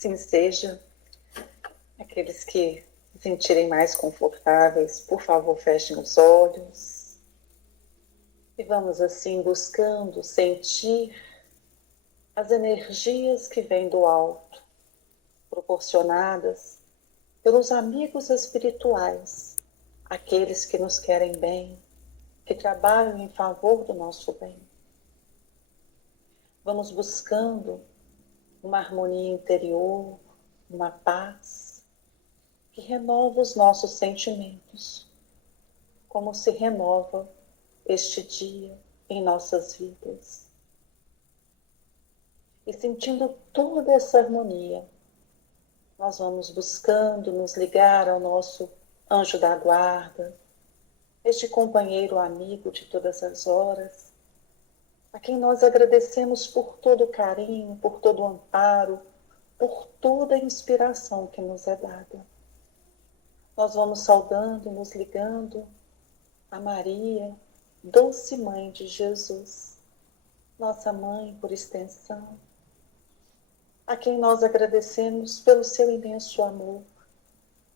Assim seja. Aqueles que se sentirem mais confortáveis, por favor, fechem os olhos. E vamos assim buscando sentir as energias que vêm do alto, proporcionadas pelos amigos espirituais, aqueles que nos querem bem, que trabalham em favor do nosso bem. Vamos buscando uma harmonia interior, uma paz que renova os nossos sentimentos, como se renova este dia em nossas vidas. E sentindo toda essa harmonia, nós vamos buscando nos ligar ao nosso anjo da guarda, este companheiro amigo de todas as horas, a quem nós agradecemos por todo o carinho, por todo o amparo, por toda a inspiração que nos é dada. Nós vamos saudando, nos ligando a Maria, doce mãe de Jesus, nossa mãe por extensão, a quem nós agradecemos pelo seu imenso amor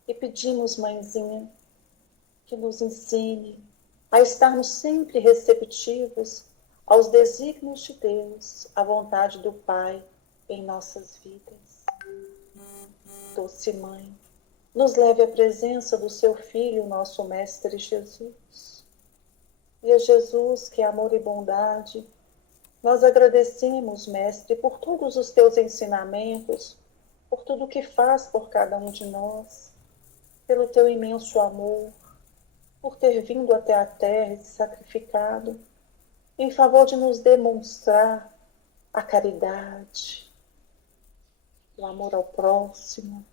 e pedimos, mãezinha, que nos ensine a estarmos sempre receptivos aos desígnios de Deus, à vontade do Pai em nossas vidas. Doce Mãe, nos leve à presença do seu Filho, nosso Mestre Jesus. E a Jesus, que é amor e bondade, nós agradecemos, Mestre, por todos os teus ensinamentos, por tudo que faz por cada um de nós, pelo teu imenso amor, por ter vindo até a terra e se sacrificado, em favor de nos demonstrar a caridade, o amor ao próximo.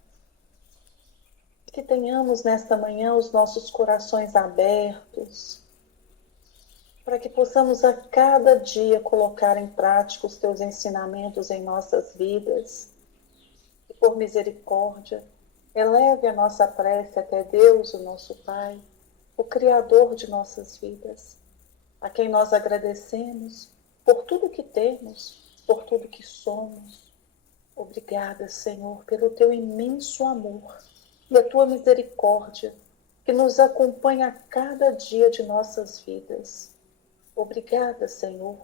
Que tenhamos nesta manhã os nossos corações abertos, para que possamos a cada dia colocar em prática os teus ensinamentos em nossas vidas. E por misericórdia, eleve a nossa prece até Deus, o nosso Pai, o Criador de nossas vidas, a quem nós agradecemos por tudo que temos, por tudo que somos. Obrigada, Senhor, pelo teu imenso amor e a tua misericórdia que nos acompanha a cada dia de nossas vidas. Obrigada, Senhor,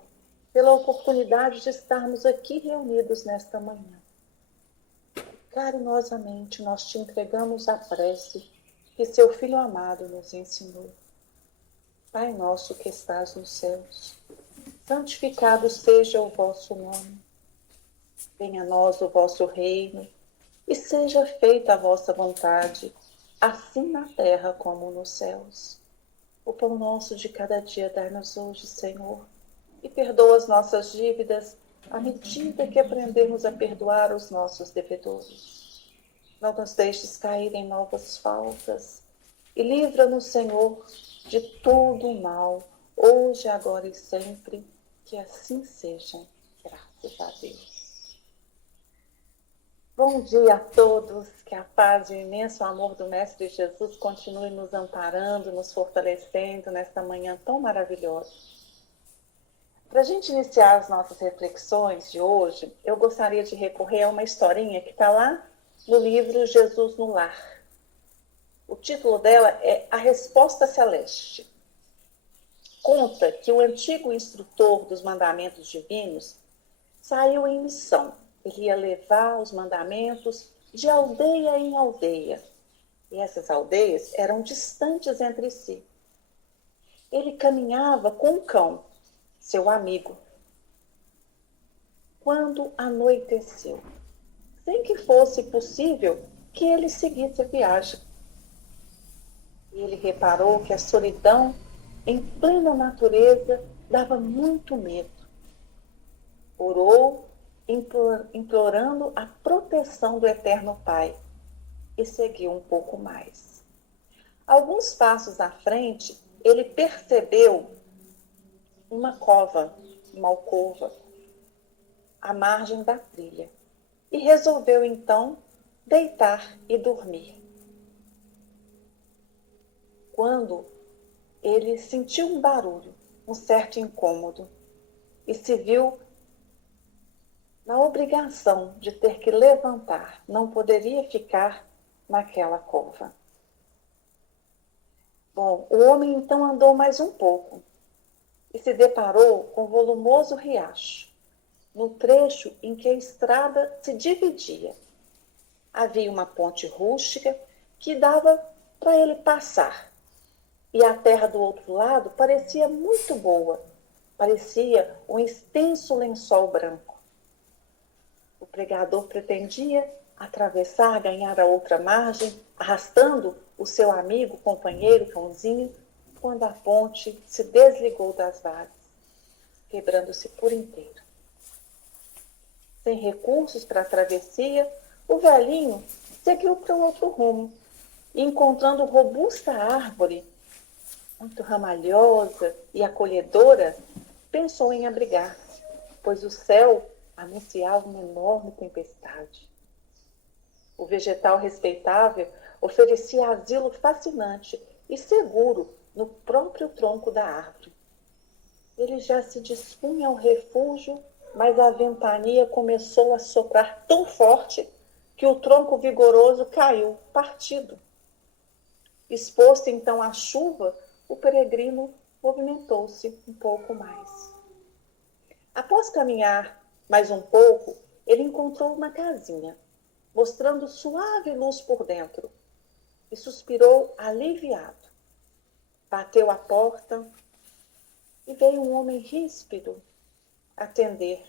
pela oportunidade de estarmos aqui reunidos nesta manhã. Carinhosamente nós te entregamos a prece que seu Filho amado nos ensinou. Pai nosso que estás nos céus, santificado seja o vosso nome. Venha a nós o vosso reino e seja feita a vossa vontade, assim na terra como nos céus. O pão nosso de cada dia dai-nos hoje, Senhor, e perdoa as nossas dívidas à medida que aprendemos a perdoar os nossos devedores. Não nos deixes cair em novas faltas e livra-nos, Senhor, de todo o mal, hoje, agora e sempre, que assim seja. Graças a Deus. Bom dia a todos, que a paz e o imenso amor do Mestre Jesus continue nos amparando, nos fortalecendo nesta manhã tão maravilhosa. Para a gente iniciar as nossas reflexões de hoje, eu gostaria de recorrer a uma historinha que está lá no livro Jesus no Lar. O título dela é A Resposta Celeste. Conta que o antigo instrutor dos mandamentos divinos saiu em missão. Ele ia levar os mandamentos de aldeia em aldeia. E essas aldeias eram distantes entre si. Ele caminhava com um cão, seu amigo. Quando anoiteceu, sem que fosse possível que ele seguisse a viagem. E ele reparou que a solidão em plena natureza dava muito medo. Orou, implorando a proteção do Eterno Pai, e seguiu um pouco mais. Alguns passos à frente, ele percebeu uma cova, uma alcova, à margem da trilha, e resolveu então deitar e dormir. Quando ele sentiu um barulho, um certo incômodo, e se viu na obrigação de ter que levantar, não poderia ficar naquela cova. Bom, o homem então andou mais um pouco e se deparou com um volumoso riacho, no trecho em que a estrada se dividia. Havia uma ponte rústica que dava para ele passar, e a terra do outro lado parecia muito boa, parecia um extenso lençol branco. O pregador pretendia atravessar, ganhar a outra margem, arrastando o seu amigo, companheiro, cãozinho, quando a ponte se desligou das varas, quebrando-se por inteiro. Sem recursos para a travessia, o velhinho seguiu para o outro rumo e, encontrando robusta árvore, muito ramalhosa e acolhedora, pensou em abrigar-se, pois o céu anunciava uma enorme tempestade. O vegetal respeitável oferecia asilo fascinante e seguro no próprio tronco da árvore. Ele já se dispunha ao refúgio, mas a ventania começou a soprar tão forte que o tronco vigoroso caiu, partido. Exposto então à chuva, o peregrino movimentou-se um pouco mais. Após caminhar mais um pouco, ele encontrou uma casinha, mostrando suave luz por dentro, e suspirou aliviado. Bateu à porta e veio um homem ríspido atender,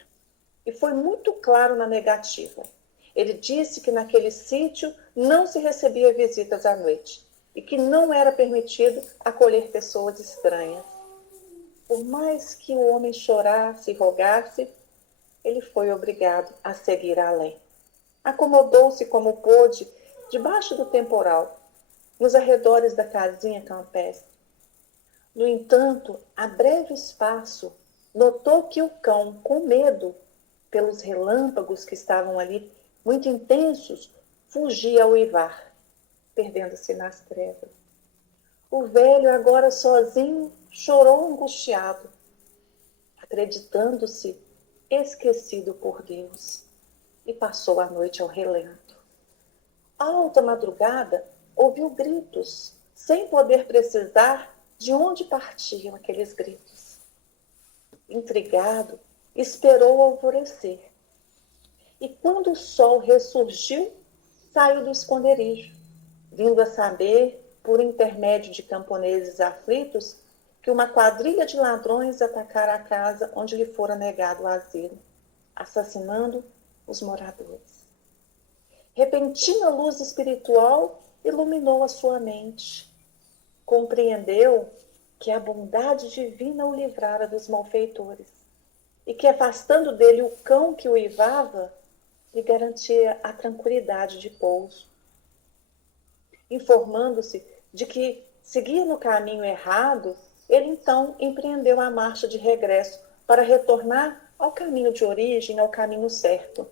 e foi muito claro na negativa. Ele disse que naquele sítio não se recebia visitas à noite e que não era permitido acolher pessoas estranhas. Por mais que o homem chorasse e rogasse, ele foi obrigado a seguir além. Acomodou-se como pôde, debaixo do temporal, nos arredores da casinha campestre. No entanto, a breve espaço, notou que o cão, com medo, pelos relâmpagos que estavam ali muito intensos, fugia a uivar, perdendo-se nas trevas. O velho, agora sozinho, chorou angustiado, acreditando-se esquecido por Deus, e passou a noite ao relento. À alta madrugada, ouviu gritos, sem poder precisar de onde partiam aqueles gritos. Intrigado, esperou o alvorecer. E quando o sol ressurgiu, saiu do esconderijo, vindo a saber, por intermédio de camponeses aflitos, que uma quadrilha de ladrões atacara a casa onde lhe fora negado o asilo, assassinando os moradores. Repentina luz espiritual iluminou a sua mente. Compreendeu que a bondade divina o livrara dos malfeitores e que, afastando dele o cão que o uivava, lhe garantia a tranquilidade de pouso. Informando-se de que seguia no caminho errado, ele então empreendeu a marcha de regresso para retornar ao caminho de origem, ao caminho certo.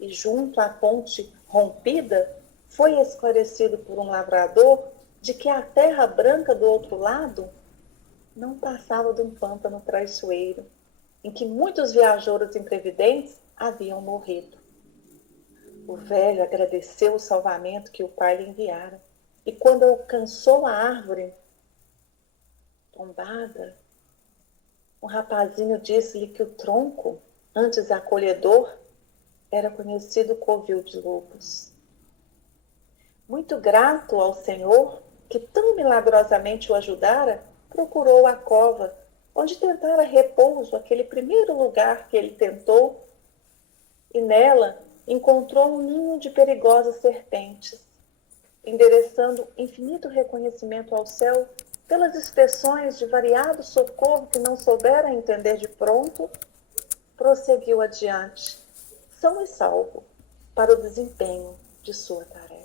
E junto à ponte rompida, foi esclarecido por um lavrador de que a terra branca do outro lado não passava de um pântano traiçoeiro, em que muitos viajoros imprevidentes haviam morrido. O velho agradeceu o salvamento que o pai lhe enviara, e quando alcançou a árvore tombada, um rapazinho disse-lhe que o tronco, antes acolhedor, era conhecido covil de lobos. Muito grato ao Senhor, que tão milagrosamente o ajudara, procurou a cova, onde tentara repouso, aquele primeiro lugar que ele tentou, e nela encontrou um ninho de perigosas serpentes. Endereçando infinito reconhecimento ao céu pelas expressões de variado socorro que não soubera entender de pronto, prosseguiu adiante, são e salvo, para o desempenho de sua tarefa.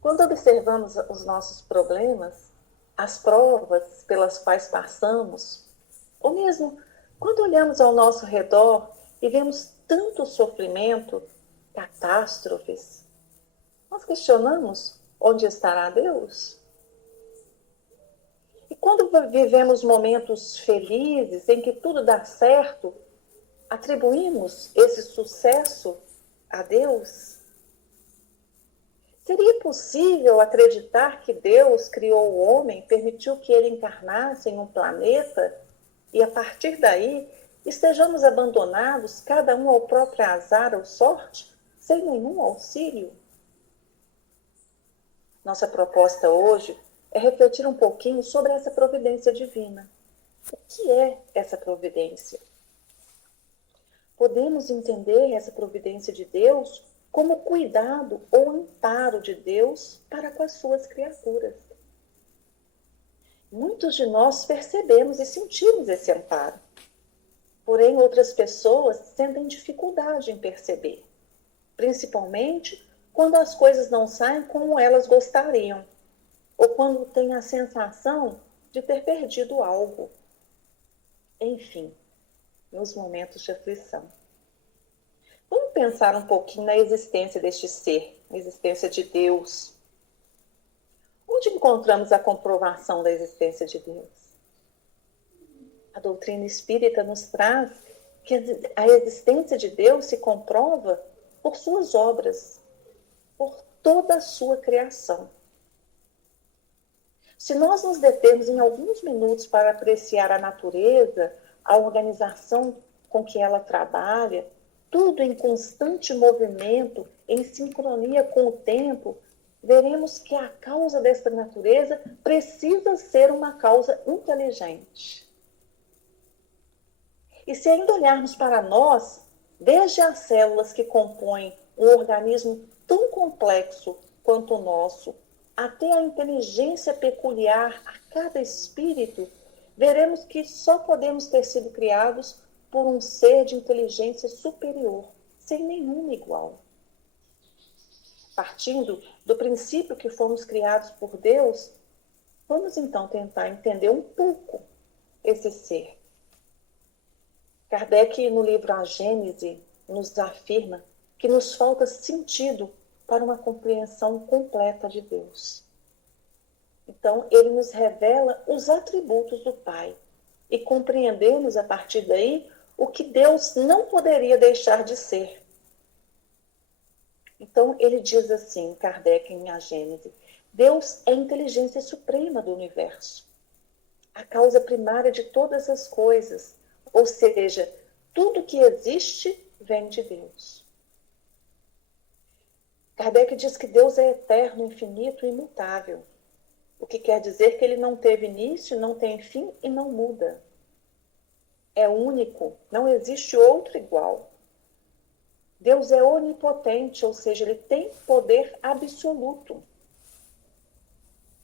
Quando observamos os nossos problemas, as provas pelas quais passamos, ou mesmo quando olhamos ao nosso redor e vemos tanto sofrimento, catástrofes, nós questionamos onde estará Deus? E quando vivemos momentos felizes, em que tudo dá certo, Atribuímos esse sucesso a Deus? Seria possível acreditar que Deus criou o homem, permitiu que ele encarnasse em um planeta e, a partir daí, estejamos abandonados, cada um ao próprio azar ou sorte, sem nenhum auxílio? Nossa proposta hoje é refletir um pouquinho sobre essa providência divina. O que é essa providência? Podemos entender essa providência de Deus como cuidado ou amparo de Deus para com as suas criaturas. Muitos de nós percebemos e sentimos esse amparo. Porém, outras pessoas sentem dificuldade em perceber, principalmente quando as coisas não saem como elas gostariam, ou quando têm a sensação de ter perdido algo. Enfim, nos momentos de aflição. Vamos pensar um pouquinho na existência deste ser, na existência de Deus. Onde encontramos a comprovação da existência de Deus? A doutrina espírita nos traz que a existência de Deus se comprova por suas obras, por toda a sua criação. Se nós nos determos em alguns minutos para apreciar a natureza, a organização com que ela trabalha, tudo em constante movimento, em sincronia com o tempo, veremos que a causa desta natureza precisa ser uma causa inteligente. E se ainda olharmos para nós, desde as células que compõem um organismo tão complexo quanto o nosso, até a inteligência peculiar a cada espírito, veremos que só podemos ter sido criados por um ser de inteligência superior, sem nenhuma igual. Partindo do princípio que fomos criados por Deus, vamos então tentar entender um pouco esse ser. Kardec, no livro A Gênese, nos afirma que nos falta sentido para uma compreensão completa de Deus. Então, ele nos revela os atributos do Pai e compreendemos a partir daí o que Deus não poderia deixar de ser. Então, ele diz assim, Kardec em A Gênese, Deus é a inteligência suprema do universo, a causa primária de todas as coisas, ou seja, tudo que existe vem de Deus. Kardec diz que Deus é eterno, infinito e imutável, o que quer dizer que ele não teve início, não tem fim e não muda. É único, não existe outro igual. Deus é onipotente, ou seja, ele tem poder absoluto.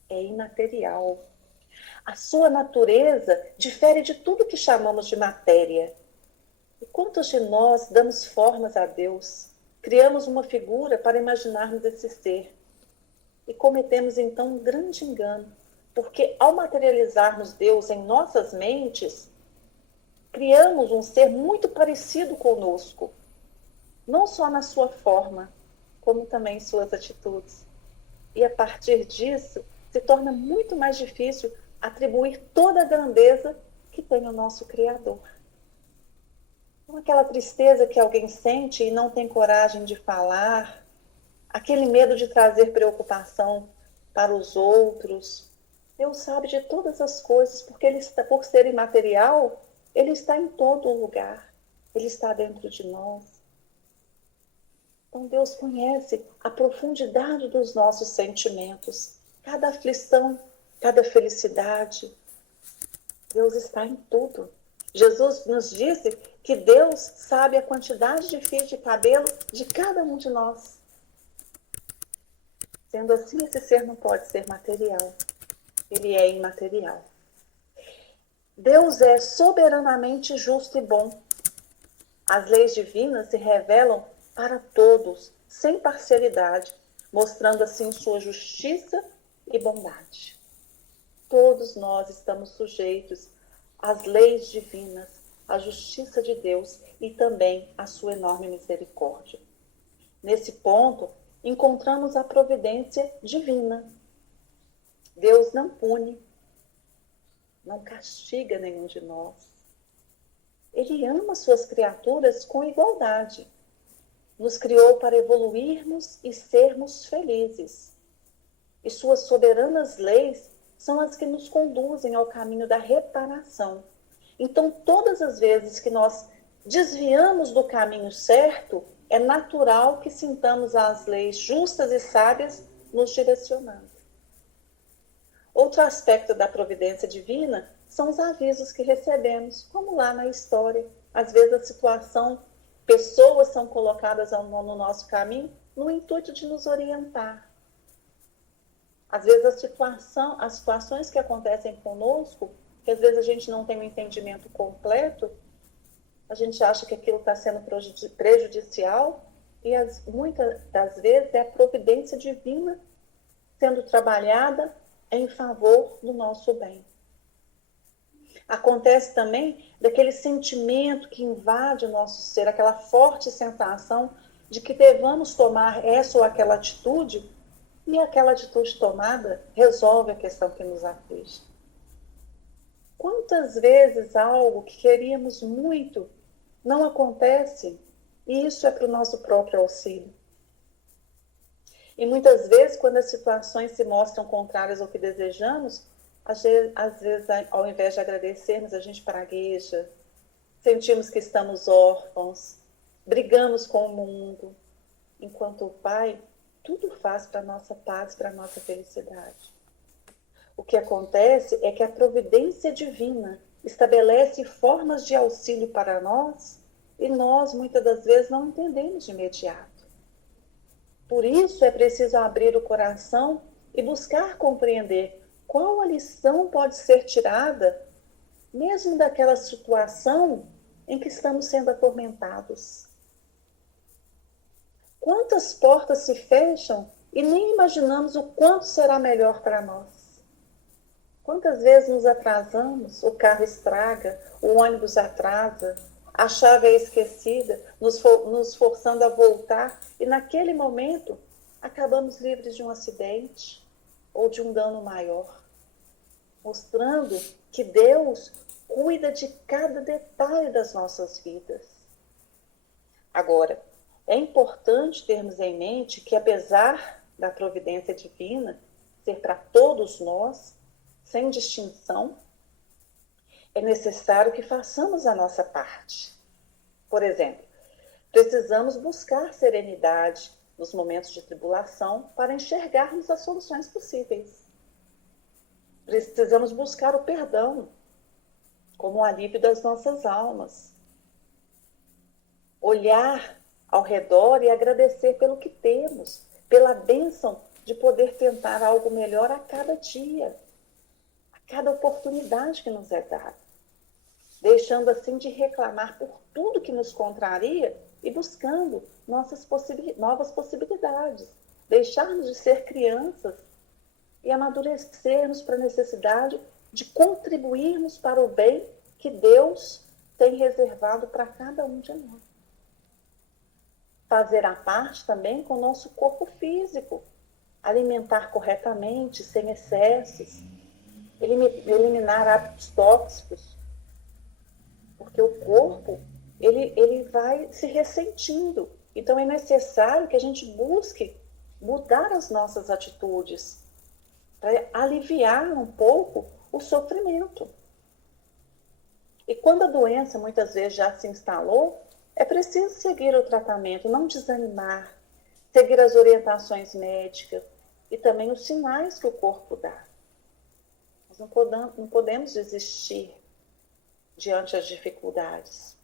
É imaterial. A sua natureza difere de tudo que chamamos de matéria. E quantos de nós damos formas a Deus? Criamos uma figura para imaginarmos esse ser. E cometemos então um grande engano, porque ao materializarmos Deus em nossas mentes, criamos um ser muito parecido conosco, não só na sua forma, como também em suas atitudes. E a partir disso, se torna muito mais difícil atribuir toda a grandeza que tem o nosso Criador. Então, aquela tristeza que alguém sente e não tem coragem de falar, aquele medo de trazer preocupação para os outros, Deus sabe de todas as coisas, porque ele está, por ser imaterial, ele está em todo lugar, ele está dentro de nós. Então Deus conhece a profundidade dos nossos sentimentos, cada aflição, cada felicidade. Deus está em tudo. Jesus nos disse que Deus sabe a quantidade de fios de cabelo de cada um de nós. Sendo assim, esse ser não pode ser material. Ele é imaterial. Deus é soberanamente justo e bom. As leis divinas se revelam para todos, sem parcialidade, mostrando assim sua justiça e bondade. Todos nós estamos sujeitos às leis divinas, à justiça de Deus e também à sua enorme misericórdia. Nesse ponto, encontramos a providência divina. Deus não pune, não castiga nenhum de nós. Ele ama suas criaturas com igualdade. Nos criou para evoluirmos e sermos felizes. E suas soberanas leis são as que nos conduzem ao caminho da reparação. Então, todas as vezes que nós desviamos do caminho certo, é natural que sintamos as leis justas e sábias nos direcionando. Outro aspecto da providência divina são os avisos que recebemos, como lá na história. Às vezes a situação, pessoas são colocadas no nosso caminho no intuito de nos orientar. Às vezes as situações que acontecem conosco, que às vezes a gente não tem um entendimento completo, a gente acha que aquilo está sendo prejudicial e muitas das vezes é a providência divina sendo trabalhada em favor do nosso bem. Acontece também daquele sentimento que invade o nosso ser, aquela forte sensação de que devamos tomar essa ou aquela atitude, e aquela atitude tomada resolve a questão que nos aflige. Quantas vezes algo que queríamos muito não acontece, e isso é para o nosso próprio auxílio? E muitas vezes, quando as situações se mostram contrárias ao que desejamos, às vezes, ao invés de agradecermos, a gente pragueja, sentimos que estamos órfãos, brigamos com o mundo, enquanto o Pai tudo faz para a nossa paz, para a nossa felicidade. O que acontece é que a providência divina estabelece formas de auxílio para nós e nós, muitas das vezes, não entendemos de imediato. Por isso é preciso abrir o coração e buscar compreender qual a lição pode ser tirada, mesmo daquela situação em que estamos sendo atormentados. Quantas portas se fecham e nem imaginamos o quanto será melhor para nós? Quantas vezes nos atrasamos, o carro estraga, o ônibus atrasa, a chave é esquecida, nos forçando a voltar, e naquele momento acabamos livres de um acidente ou de um dano maior, mostrando que Deus cuida de cada detalhe das nossas vidas. Agora, é importante termos em mente que, apesar da providência divina ser para todos nós, sem distinção, é necessário que façamos a nossa parte. Por exemplo, precisamos buscar serenidade nos momentos de tribulação para enxergarmos as soluções possíveis. Precisamos buscar o perdão como um alívio das nossas almas. Olhar ao redor e agradecer pelo que temos, pela bênção de poder tentar algo melhor a cada dia, a cada oportunidade que nos é dada, deixando assim de reclamar por tudo que nos contraria e buscando novas possibilidades, deixarmos de ser crianças e amadurecermos para a necessidade de contribuirmos para o bem que Deus tem reservado para cada um de nós. Fazer a parte também com o nosso corpo físico, alimentar corretamente, sem excessos, eliminar hábitos tóxicos, porque o corpo ele vai se ressentindo. Então é necessário que a gente busque mudar as nossas atitudes para aliviar um pouco o sofrimento. E quando a doença muitas vezes já se instalou, é preciso seguir o tratamento, não desanimar, seguir as orientações médicas e também os sinais que o corpo dá. Nós não podemos desistir diante das dificuldades.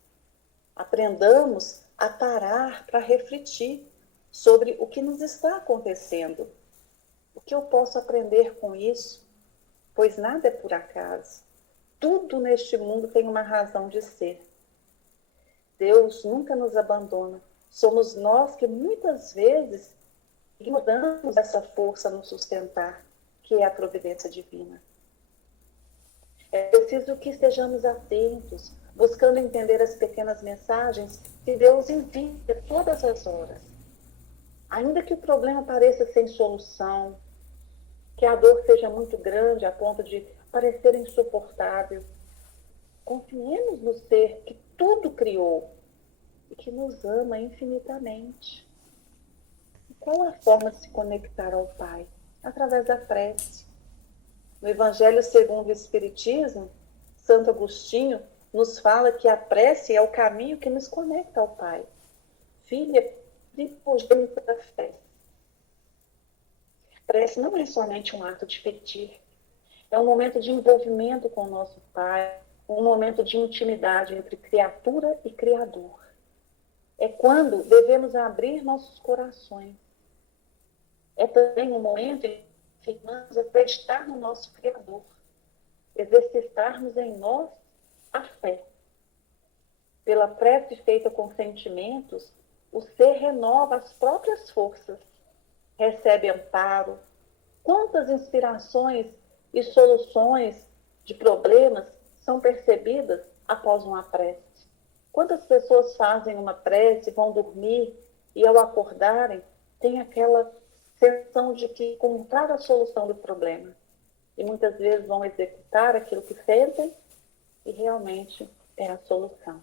Aprendamos a parar para refletir sobre o que nos está acontecendo. O que eu posso aprender com isso? Pois nada é por acaso. Tudo neste mundo tem uma razão de ser. Deus nunca nos abandona. Somos nós que muitas vezes ignoramos essa força a nos sustentar, que é a providência divina. É preciso que estejamos atentos, buscando entender as pequenas mensagens que Deus envia todas as horas. Ainda que o problema pareça sem solução, que a dor seja muito grande a ponto de parecer insuportável, confiemos no ser que tudo criou e que nos ama infinitamente. E qual a forma de se conectar ao Pai? Através da prece. No Evangelho segundo o Espiritismo, Santo Agostinho nos fala que a prece é o caminho que nos conecta ao Pai. Filha primogênita da fé. A prece não é somente um ato de pedir, é um momento de envolvimento com o nosso Pai, um momento de intimidade entre criatura e Criador. É quando devemos abrir nossos corações. É também um momento em que afirmamos acreditar no nosso Criador, exercitarmos em nós a fé. Pela prece feita com sentimentos, o ser renova as próprias forças, recebe amparo. Quantas inspirações e soluções de problemas são percebidas após uma prece? Quantas pessoas fazem uma prece, vão dormir e ao acordarem têm aquela sensação de que encontraram a solução do problema. E muitas vezes vão executar aquilo que sentem e realmente é a solução.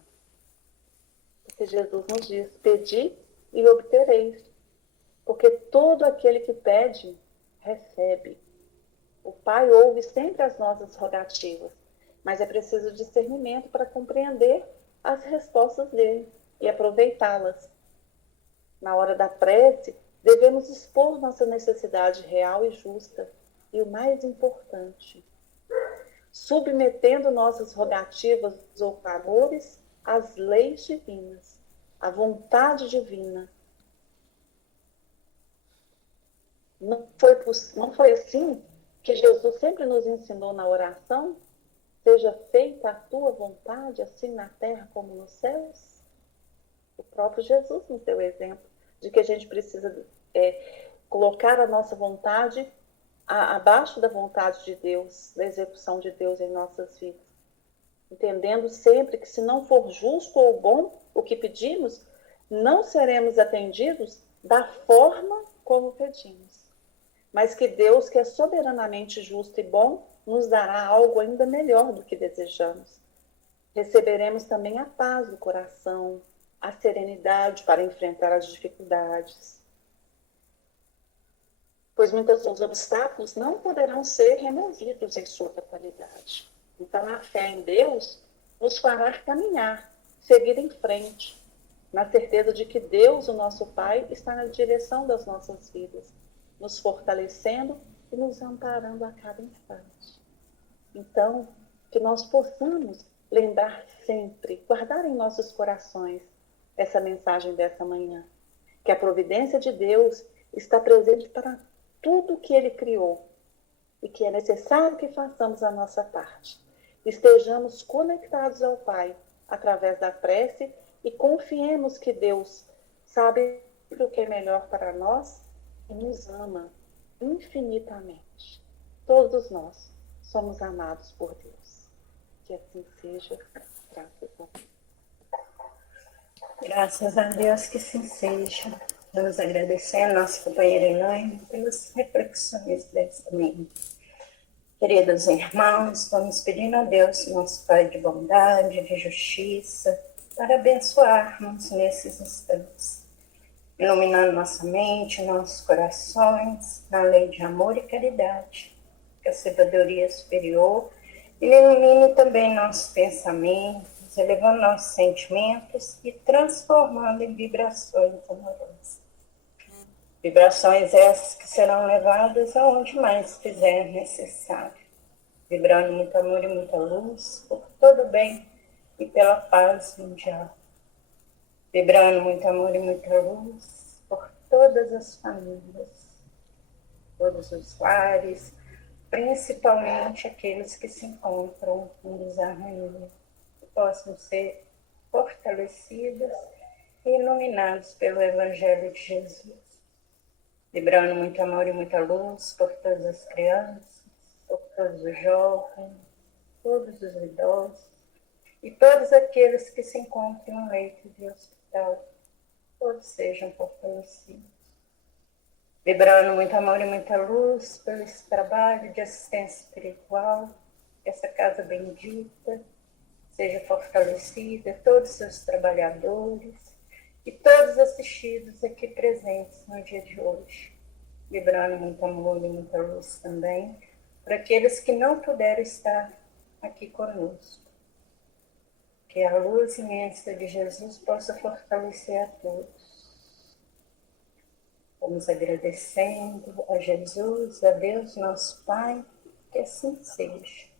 Porque Jesus nos diz, pedi e obtereis. Porque todo aquele que pede, recebe. O Pai ouve sempre as nossas rogativas, mas é preciso discernimento para compreender as respostas dele e aproveitá-las. Na hora da prece, devemos expor nossa necessidade real e justa, e o mais importante, submetendo nossas rogativas ou clamores às leis divinas, à vontade divina. Não foi assim que Jesus sempre nos ensinou na oração? Seja feita a tua vontade, assim na terra como nos céus? O próprio Jesus nos deu exemplo de que a gente precisa colocar a nossa vontade abaixo da vontade de Deus, da execução de Deus em nossas vidas. Entendendo sempre que se não for justo ou bom o que pedimos, não seremos atendidos da forma como pedimos. Mas que Deus, que é soberanamente justo e bom, nos dará algo ainda melhor do que desejamos. Receberemos também a paz do coração, a serenidade para enfrentar as dificuldades. Pois muitos dos obstáculos não poderão ser removidos em sua totalidade. Então, a fé em Deus nos fará caminhar, seguir em frente, na certeza de que Deus, o nosso Pai, está na direção das nossas vidas, nos fortalecendo e nos amparando a cada instante. Então, que nós possamos lembrar sempre, guardar em nossos corações essa mensagem dessa manhã, que a providência de Deus está presente para tudo que Ele criou e que é necessário que façamos a nossa parte. Estejamos conectados ao Pai através da prece e confiemos que Deus sabe o que é melhor para nós e nos ama infinitamente. Todos nós somos amados por Deus. Que assim seja, graças a Deus. Graças a Deus que sim seja. Vamos agradecer a nossa companheira Elaine pelas reflexões desta manhã. Queridos irmãos, vamos pedindo a Deus, nosso Pai de bondade, de justiça, para abençoarmos nesses instantes, iluminando nossa mente, nossos corações, na lei de amor e caridade, que a sabedoria superior ilumine também nossos pensamentos, elevando nossos sentimentos e transformando em vibrações amorosas. Vibrações essas que serão levadas aonde mais fizer necessário, vibrando muito amor e muita luz por todo o bem e pela paz mundial. Vibrando muito amor e muita luz por todas as famílias, todos os lares, principalmente aqueles que se encontram em desarmonia, que possam ser fortalecidos e iluminados pelo Evangelho de Jesus. Vibrando muito amor e muita luz por todas as crianças, por todos os jovens, todos os idosos e todos aqueles que se encontram em um leito de hospital, todos sejam fortalecidos. Vibrando muito amor e muita luz por esse trabalho de assistência espiritual, essa casa bendita, seja fortalecida, todos os seus trabalhadores e todos assistidos aqui presentes no dia de hoje, vibrando muito amor e muita luz também, para aqueles que não puderam estar aqui conosco. Que a luz imensa de Jesus possa fortalecer a todos. Vamos agradecendo a Jesus, a Deus, nosso Pai, que assim seja.